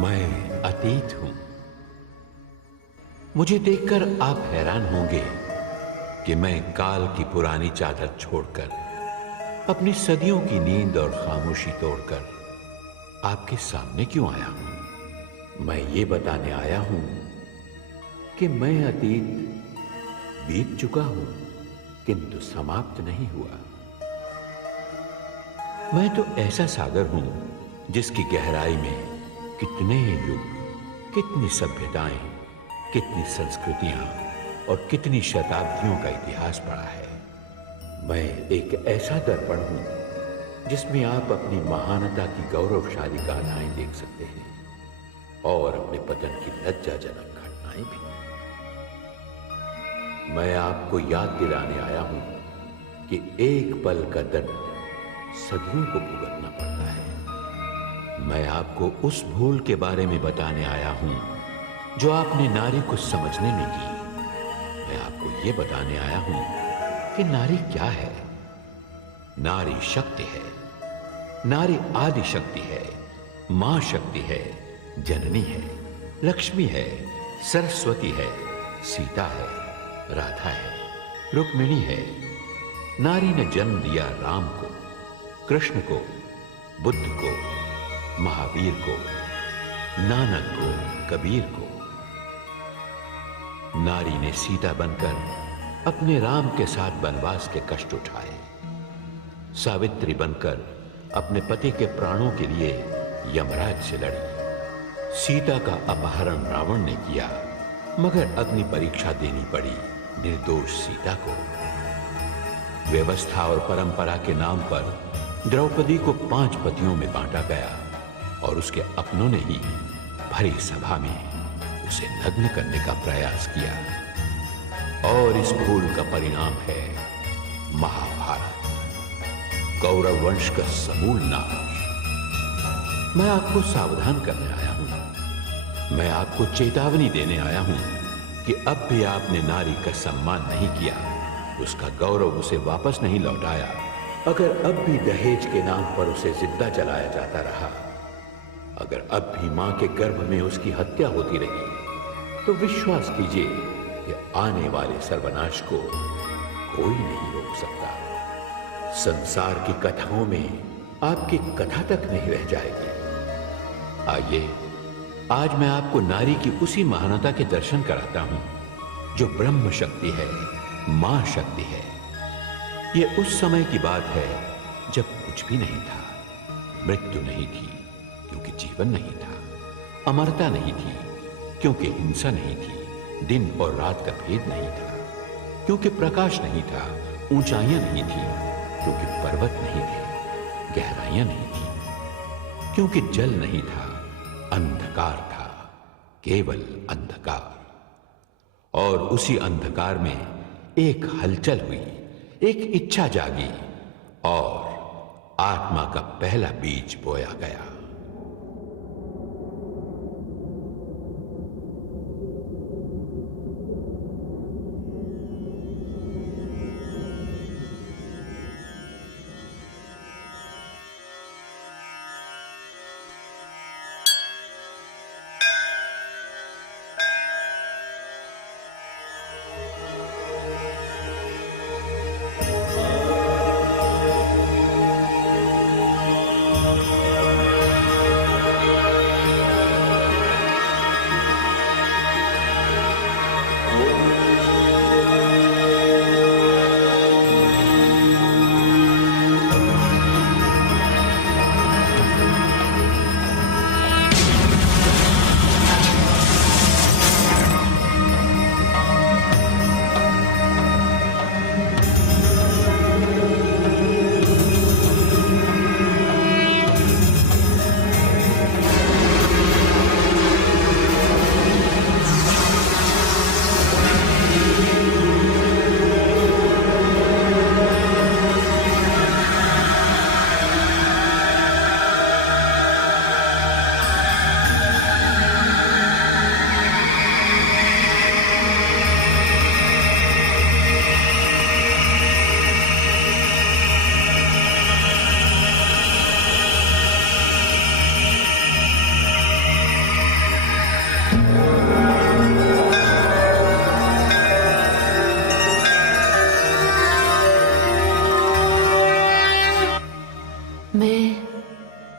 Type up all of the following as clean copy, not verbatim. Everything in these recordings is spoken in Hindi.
मैं अतीत हूं। मुझे देखकर आप हैरान होंगे कि मैं काल की पुरानी चादर छोड़कर, अपनी सदियों की नींद और खामोशी तोड़कर आपके सामने क्यों आया हूं। मैं ये बताने आया हूं कि मैं अतीत बीत चुका हूं, किंतु समाप्त नहीं हुआ। मैं तो ऐसा सागर हूं जिसकी गहराई में कितने युग, कितनी सभ्यताएं, कितनी संस्कृतियां और कितनी शताब्दियों का इतिहास पड़ा है। मैं एक ऐसा दर्पण हूं जिसमें आप अपनी महानता की गौरवशाली गाथाएं देख सकते हैं और अपने पतन की लज्जाजनक घटनाएं भी। मैं आपको याद दिलाने आया हूं कि एक पल का दर्द सदियों को भुगतना पड़ता है। मैं आपको उस भूल के बारे में बताने आया हूं जो आपने नारी को समझने में की। मैं आपको यह बताने आया हूं कि नारी क्या है। नारी शक्ति है, नारी आदि शक्ति है, मां शक्ति है, जननी है, लक्ष्मी है, सरस्वती है, सीता है, राधा है, रुक्मिणी है। नारी ने जन्म दिया राम को, कृष्ण को, बुद्ध को, महावीर को, नानक को, कबीर को। नारी ने सीता बनकर अपने राम के साथ वनवास के कष्ट उठाए। सावित्री बनकर अपने पति के प्राणों के लिए यमराज से लड़ी। सीता का अपहरण रावण ने किया, मगर अग्नि परीक्षा देनी पड़ी निर्दोष सीता को। व्यवस्था और परंपरा के नाम पर द्रौपदी को 5 पतियों में बांटा गया और उसके अपनों ने ही भरी सभा में उसे नग्न करने का प्रयास किया। और इस भूल का परिणाम है महाभारत, कौरव वंश का समूल नाश। मैं आपको सावधान करने आया हूं, मैं आपको चेतावनी देने आया हूं कि अब भी आपने नारी का सम्मान नहीं किया, उसका गौरव उसे वापस नहीं लौटाया। अगर अब भी दहेज के नाम पर उसे जिंदा जलाया जाता रहा, अगर अब भी मां के गर्भ में उसकी हत्या होती रही, तो विश्वास कीजिए कि आने वाले सर्वनाश को कोई नहीं रोक सकता। संसार की कथाओं में आपकी कथा तक नहीं रह जाएगी। आइए, आज मैं आपको नारी की उसी महानता के दर्शन कराता हूं जो ब्रह्म शक्ति है, मां शक्ति है। यह उस समय की बात है जब कुछ भी नहीं था, मृत्यु नहीं थी क्योंकि जीवन नहीं था, अमरता नहीं थी क्योंकि हिंसा नहीं थी, दिन और रात का भेद नहीं था क्योंकि प्रकाश नहीं था, ऊंचाइयां नहीं थी क्योंकि पर्वत नहीं थे, गहराइयां नहीं थी क्योंकि जल नहीं था, अंधकार था, केवल अंधकार। और उसी अंधकार में एक हलचल हुई, एक इच्छा जागी और आत्मा का पहला बीज बोया गया।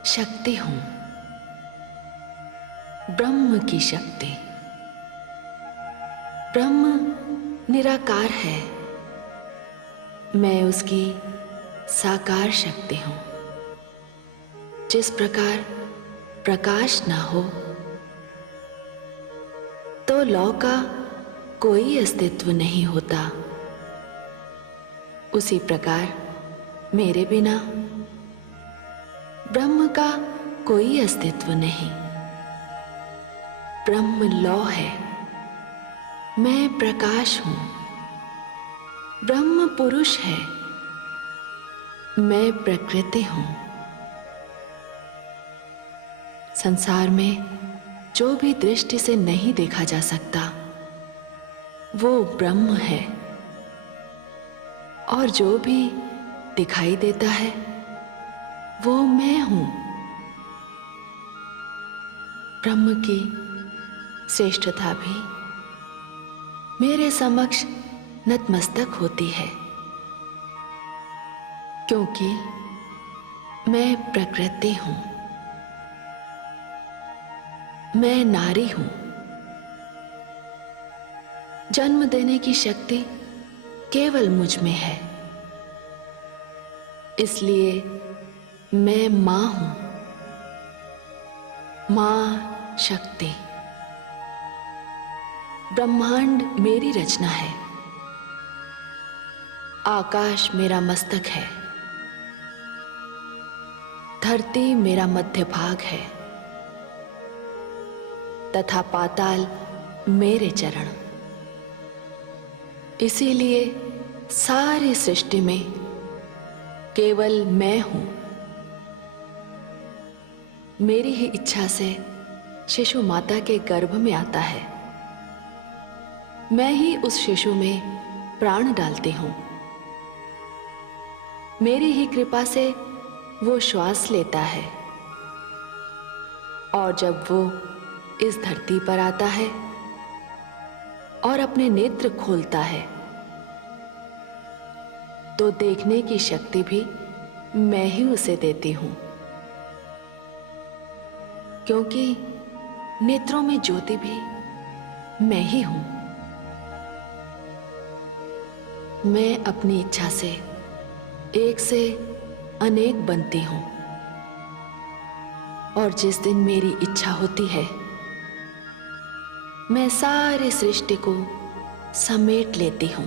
शक्ति हूं, ब्रह्म की शक्ति। ब्रह्म निराकार है, मैं उसकी साकार शक्ति हूं। जिस प्रकार प्रकाश ना हो तो लौ का कोई अस्तित्व नहीं होता, उसी प्रकार मेरे बिना ब्रह्म का कोई अस्तित्व नहीं। ब्रह्म लौ है, मैं प्रकाश हूं। ब्रह्म पुरुष है, मैं प्रकृति हूं। संसार में जो भी दृष्टि से नहीं देखा जा सकता वो ब्रह्म है, और जो भी दिखाई देता है वो मैं हूं। ब्रह्म की श्रेष्ठता भी मेरे समक्ष नतमस्तक होती है, क्योंकि मैं प्रकृति हूं, मैं नारी हूं। जन्म देने की शक्ति केवल मुझ में है, इसलिए मैं मां हूं, मां शक्ति। ब्रह्मांड मेरी रचना है, आकाश मेरा मस्तक है, धरती मेरा मध्य भाग है, तथा पाताल मेरे चरण। इसीलिए सारी सृष्टि में केवल मैं हूं। मेरी ही इच्छा से शिशु माता के गर्भ में आता है, मैं ही उस शिशु में प्राण डालती हूं। मेरी ही कृपा से वो श्वास लेता है, और जब वो इस धरती पर आता है और अपने नेत्र खोलता है तो देखने की शक्ति भी मैं ही उसे देती हूं, क्योंकि नेत्रों में ज्योति भी मैं ही हूं। मैं अपनी इच्छा से एक से अनेक बनती हूं, और जिस दिन मेरी इच्छा होती है मैं सारी सृष्टि को समेट लेती हूं।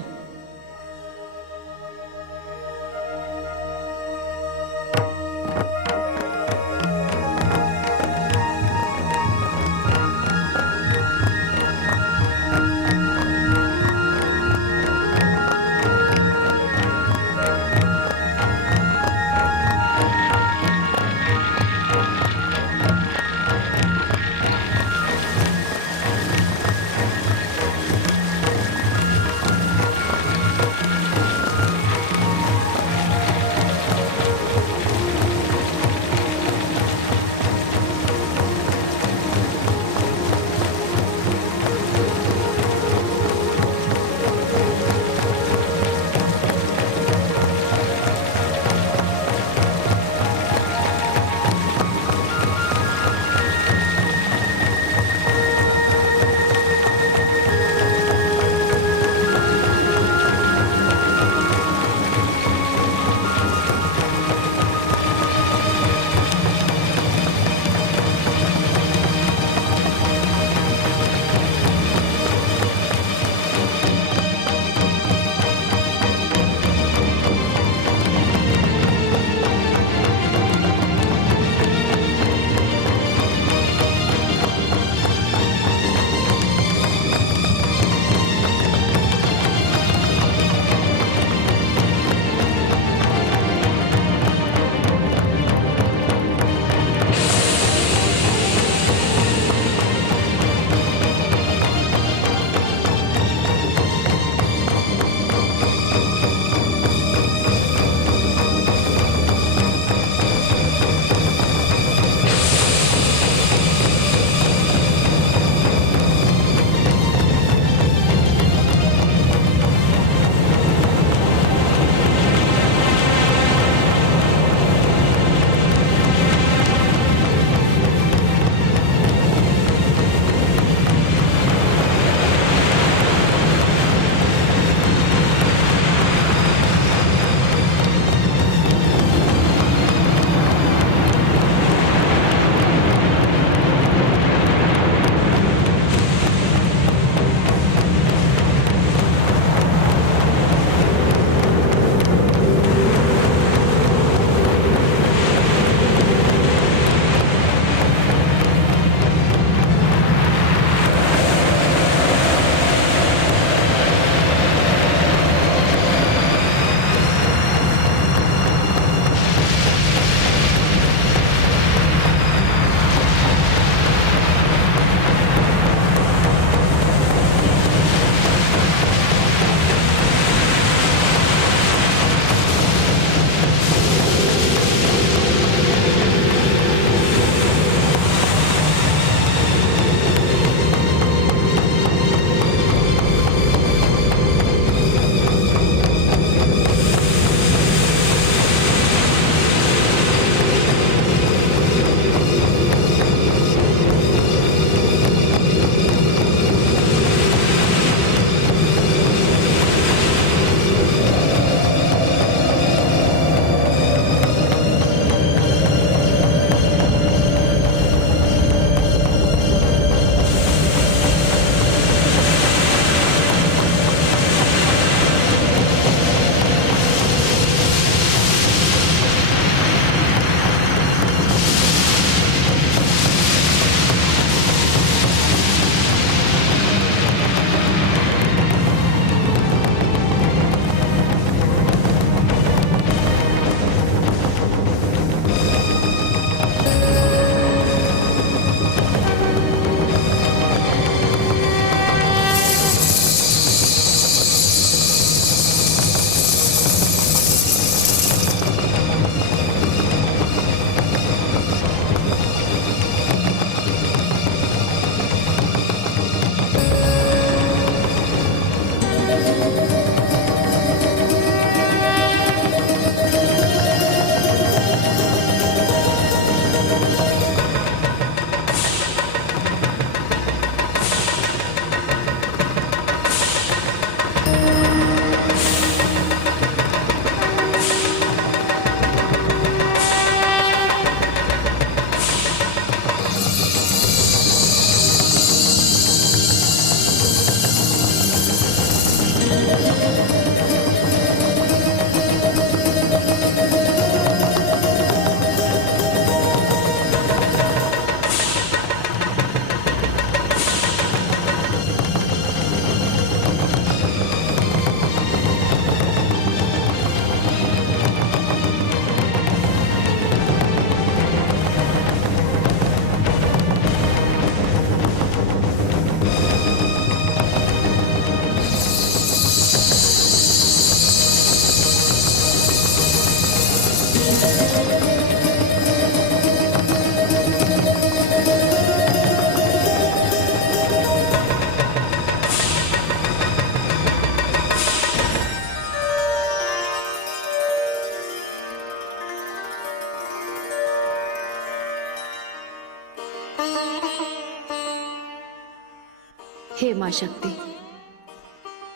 हे मां शक्ति,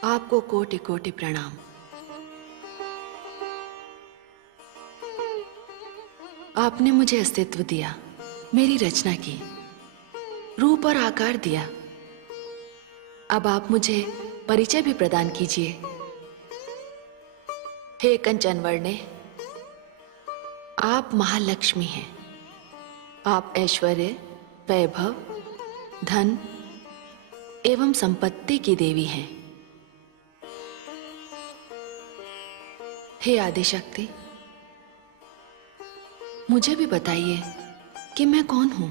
आपको कोटि कोटि प्रणाम। आपने मुझे अस्तित्व दिया, मेरी रचना की, रूप और आकार दिया। अब आप मुझे परिचय भी प्रदान कीजिए। हे कंचन वर्णे, आप महालक्ष्मी हैं। आप ऐश्वर्य, वैभव, धन एवं संपत्ति की देवी हैं। हे आदिशक्ति, मुझे भी बताइए कि मैं कौन हूं,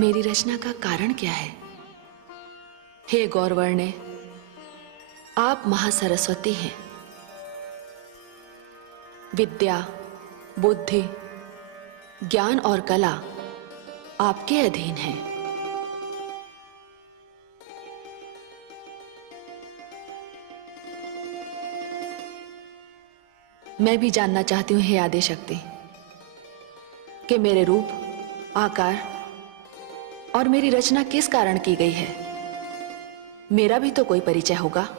मेरी रचना का कारण क्या है। हे गौरवर्णे, आप महासरस्वती हैं। विद्या, बुद्धि, ज्ञान और कला आपके अधीन है। मैं भी जानना चाहती हूं हे आदिशक्ति कि मेरे रूप, आकार और मेरी रचना किस कारण की गई है। मेरा भी तो कोई परिचय होगा।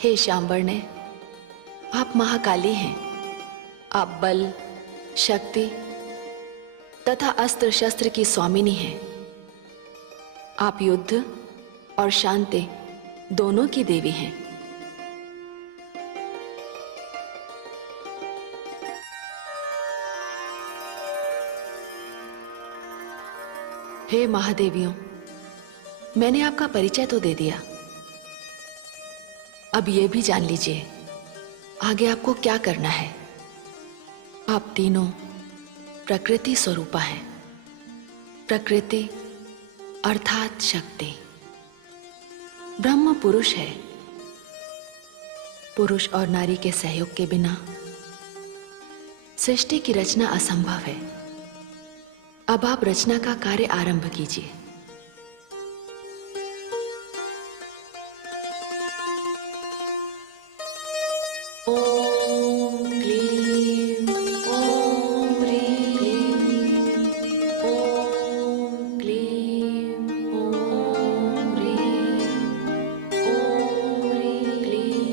हे श्यामवर्णे, आप महाकाली हैं। आप बल, शक्ति तथा अस्त्र शस्त्र की स्वामिनी हैं। आप युद्ध और शांति दोनों की देवी हैं। हे महादेवियों, मैंने आपका परिचय तो दे दिया, अब ये भी जान लीजिए आगे आपको क्या करना है। आप तीनों प्रकृति स्वरूपा हैं। प्रकृति अर्थात शक्ति। ब्रह्म पुरुष है। पुरुष और नारी के सहयोग के बिना सृष्टि की रचना असंभव है। अब आप रचना का कार्य आरंभ कीजिए। ओम क्लीं, ओम ह्रीं, ओम क्लीं, ओम ह्रीं, ओम ह्रीं क्लीं।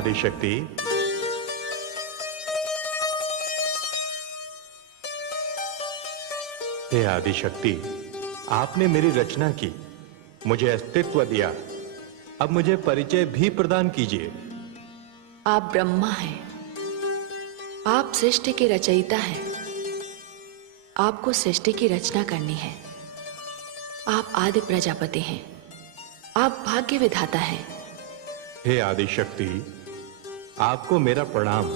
आदिशक्ति, हे आदिशक्ति, आपने मेरी रचना की, मुझे अस्तित्व दिया, अब मुझे परिचय भी प्रदान कीजिए। आप ब्रह्मा हैं, आप सृष्टि के रचयिता हैं। आपको सृष्टि की रचना करनी है। आप आदि प्रजापति हैं, आप भाग्य विधाता हैं। हे आदिशक्ति, आपको मेरा प्रणाम।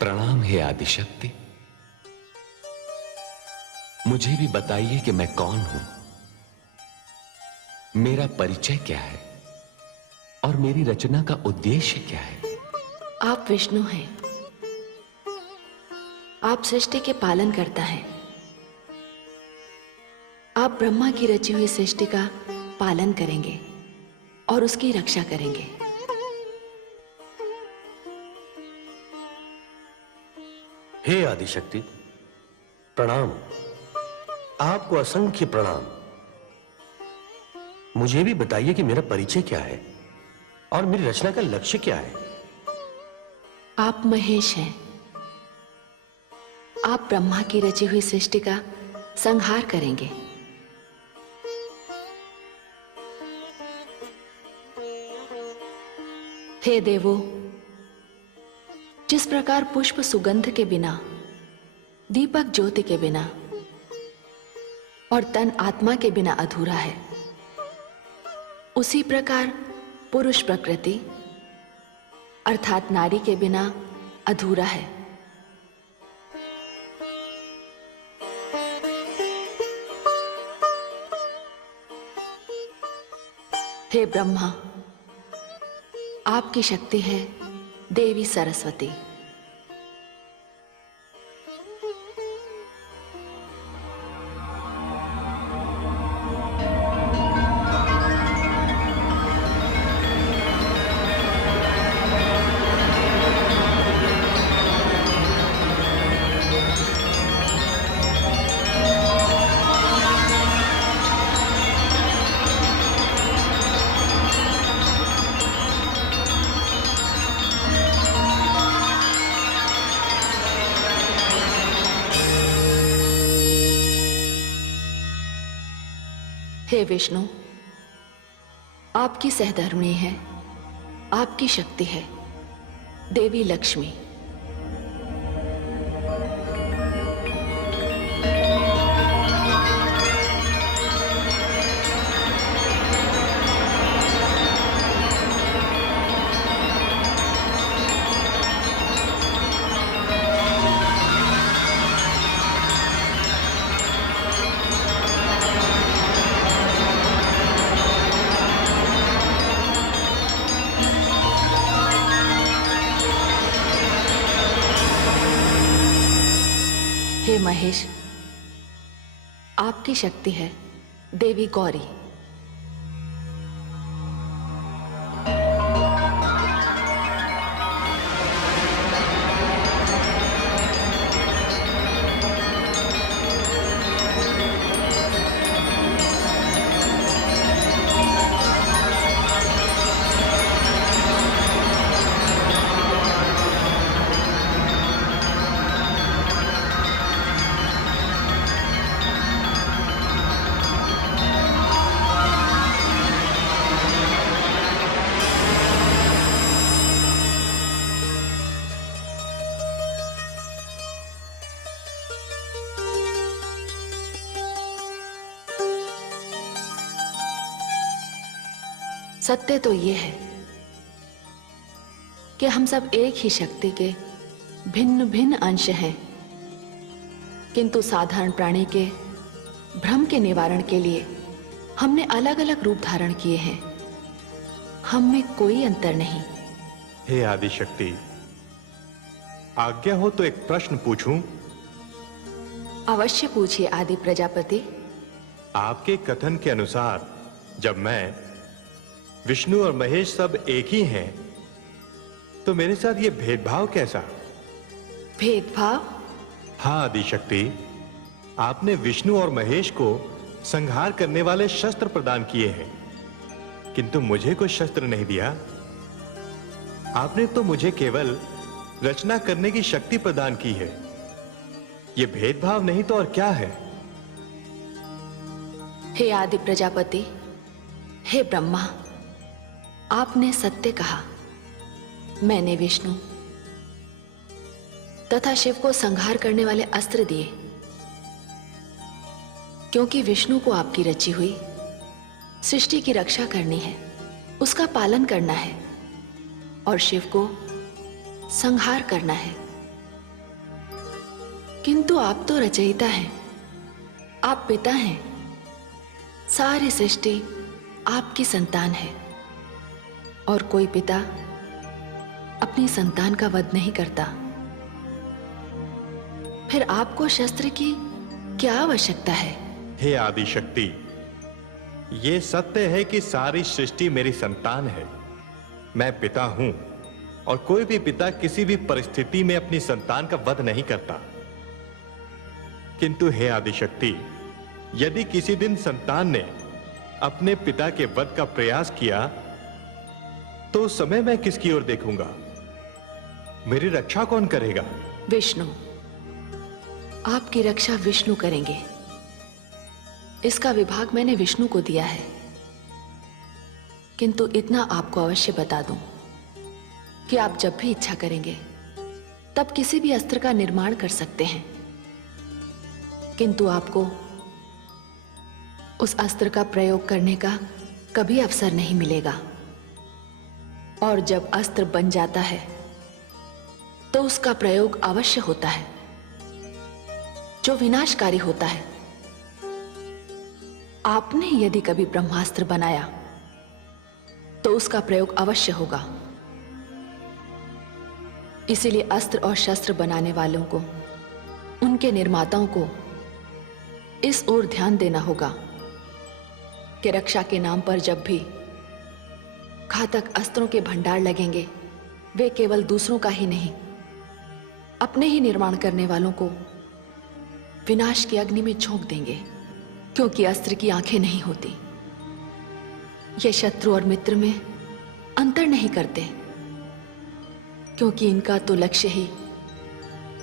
प्रणाम हे आदिशक्ति। मुझे भी बताइए कि मैं कौन हूं, मेरा परिचय क्या है और मेरी रचना का उद्देश्य क्या है। आप विष्णु हैं, आप सृष्टि के पालन करता है। आप ब्रह्मा की रची हुई सृष्टि का पालन करेंगे और उसकी रक्षा करेंगे। हे आदिशक्ति, प्रणाम। आपको असंख्य प्रणाम। मुझे भी बताइए कि मेरा परिचय क्या है और मेरी रचना का लक्ष्य क्या है। आप महेश हैं, आप ब्रह्मा की रची हुई सृष्टि का संहार करेंगे। हे देवो, जिस प्रकार पुष्प सुगंध के बिना, दीपक ज्योति के बिना और तन आत्मा के बिना अधूरा है, उसी प्रकार पुरुष प्रकृति अर्थात नारी के बिना अधूरा है। हे ब्रह्मा, आपकी शक्ति है देवी सरस्वती। हे विष्णु, आपकी सहधर्मिणी है, आपकी शक्ति है देवी लक्ष्मी। हे महेश, आपकी शक्ति है देवी गौरी। सत्य तो ये है कि हम सब एक ही शक्ति के भिन्न भिन्न अंश हैं, किंतु साधारण प्राणी के भ्रम के निवारण के लिए हमने अलग अलग रूप धारण किए हैं। हम में कोई अंतर नहीं। हे आदिशक्ति, आज्ञा हो तो एक प्रश्न पूछूं? अवश्य पूछिए आदि प्रजापति। आपके कथन के अनुसार जब मैं, विष्णु और महेश सब एक ही हैं, तो मेरे साथ ये भेदभाव कैसा? भेदभाव? हाँ आदिशक्ति, आपने विष्णु और महेश को संहार करने वाले शस्त्र प्रदान किए हैं, किंतु मुझे कोई शस्त्र नहीं दिया। आपने तो मुझे केवल रचना करने की शक्ति प्रदान की है। यह भेदभाव नहीं तो और क्या है? हे आदि प्रजापति, हे ब्रह्मा, आपने सत्य कहा। मैंने विष्णु तथा शिव को संहार करने वाले अस्त्र दिए, क्योंकि विष्णु को आपकी रची हुई सृष्टि की रक्षा करनी है, उसका पालन करना है, और शिव को संहार करना है। किंतु आप तो रचयिता हैं, आप पिता हैं, सारी सृष्टि आपकी संतान है, और कोई पिता अपनी संतान का वध नहीं करता। फिर आपको शस्त्र की क्या आवश्यकता है? हे आदि शक्ति, ये सत्य है कि सारी सृष्टि मेरी संतान है। मैं पिता हूं, और कोई भी पिता किसी भी परिस्थिति में अपनी संतान का वध नहीं करता। किंतु हे आदि शक्ति, यदि किसी दिन संतान ने अपने पिता के वध का प्रयास किया, तो उस समय मैं किसकी ओर देखूंगा? मेरी रक्षा कौन करेगा? विष्णु। आपकी रक्षा विष्णु करेंगे। इसका विभाग मैंने विष्णु को दिया है। किंतु इतना आपको अवश्य बता दूं कि आप जब भी इच्छा करेंगे तब किसी भी अस्त्र का निर्माण कर सकते हैं, किंतु आपको उस अस्त्र का प्रयोग करने का कभी अवसर नहीं मिलेगा। और जब अस्त्र बन जाता है तो उसका प्रयोग अवश्य होता है, जो विनाशकारी होता है। आपने यदि कभी ब्रह्मास्त्र बनाया तो उसका प्रयोग अवश्य होगा। इसीलिए अस्त्र और शस्त्र बनाने वालों को, उनके निर्माताओं को इस ओर ध्यान देना होगा कि रक्षा के नाम पर जब भी घातक अस्त्रों के भंडार लगेंगे, वे केवल दूसरों का ही नहीं, अपने ही निर्माण करने वालों को विनाश की अग्नि में झोंक देंगे, क्योंकि अस्त्र की आंखें नहीं होती। ये शत्रु और मित्र में अंतर नहीं करते, क्योंकि इनका तो लक्ष्य ही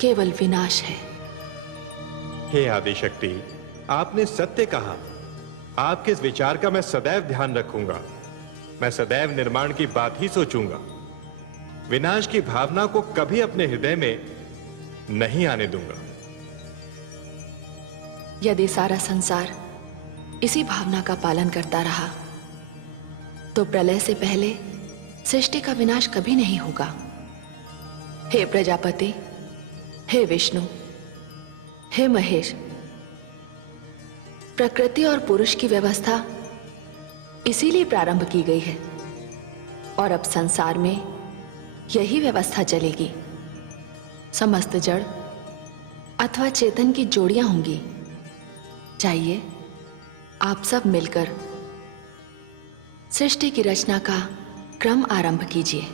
केवल विनाश है। हे आदि शक्ति, आपने सत्य कहा। आपके इस विचार का मैं सदैव ध्यान रखूंगा। मैं सदैव निर्माण की बात ही सोचूंगा। विनाश की भावना को कभी अपने हृदय में नहीं आने दूंगा। यदि सारा संसार इसी भावना का पालन करता रहा तो प्रलय से पहले सृष्टि का विनाश कभी नहीं होगा। हे प्रजापति, हे विष्णु, हे महेश, प्रकृति और पुरुष की व्यवस्था इसीलिए प्रारंभ की गई है, और अब संसार में यही व्यवस्था चलेगी। समस्त जड़ अथवा चेतन की जोड़ियां होंगी। चाहिए आप सब मिलकर सृष्टि की रचना का क्रम आरंभ कीजिए।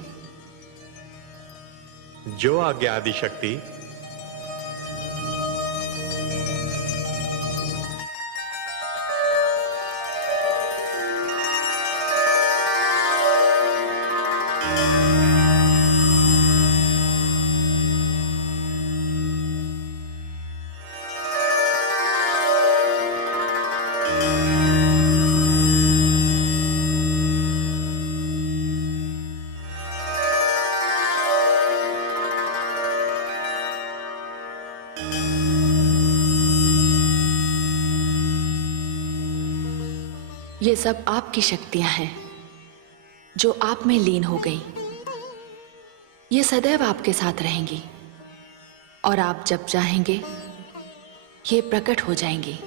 जो आज्ञा आदि शक्ति। ये सब आपकी शक्तियां हैं जो आप में लीन हो गई। ये सदैव आपके साथ रहेंगी, और आप जब चाहेंगे ये प्रकट हो जाएंगी।